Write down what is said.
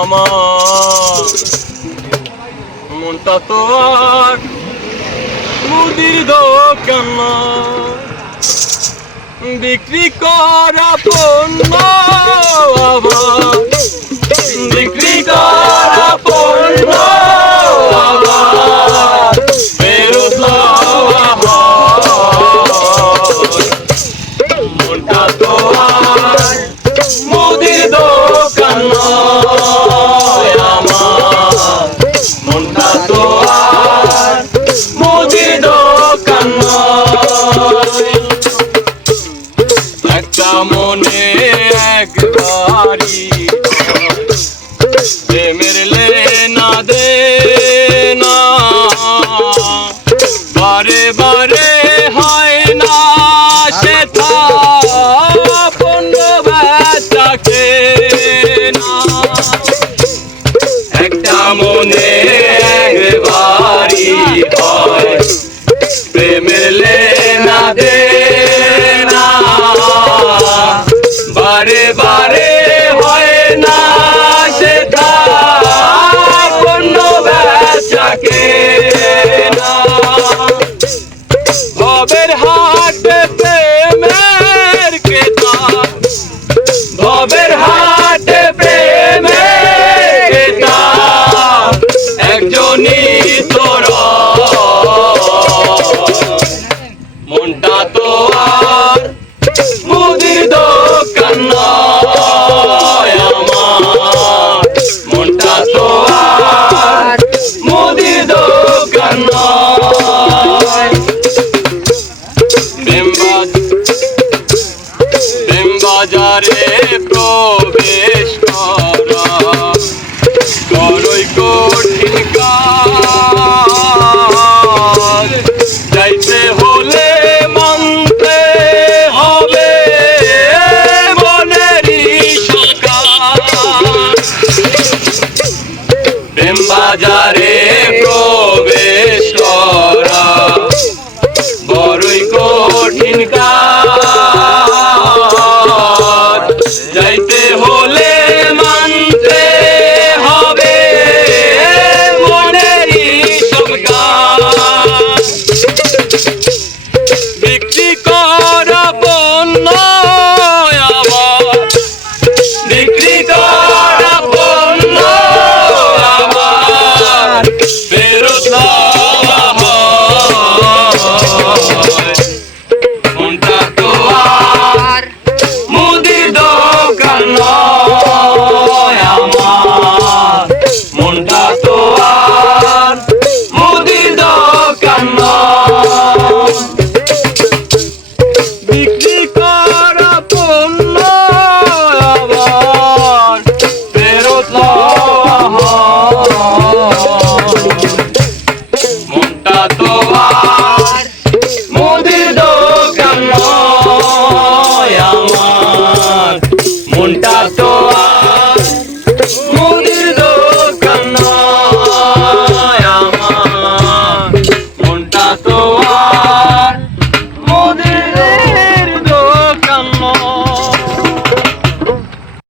আমার মনটা তো আর মুদির দোকান না, বিক্রি করা পণ্য আবার বিক্রি করা পণ্য আবার ফেরত লওয়া হয়। মনটা তো আর মুদির দোকান নয় আমার, মনটা তো আর মুদির দোকান নয়। একটা মনে একবারই প্রেমের লেনা দে না, বারে বারে হয় না সেটা পণ্য বেচাকে না। একটা মনে একবারই হয় প্রেমের লেনা দে না, বারে বারে হয় না সেটা পণ্য বেচাকে না। ভবের হাটে প্রেমের ক্রেতা, ভবের হাটে প্রেমের ক্রেতা একজনই তোর। মনটা তো আর মুদির দোকান নয় আমার, মনটা তো আর মুদির দোকান নয়। প্রেম বাজারে প্রবেশ করা বড়ই কঠিন কাজ, যাইতে হলে মানতে হবে মনেরই সরকার। প্রেম বাজারে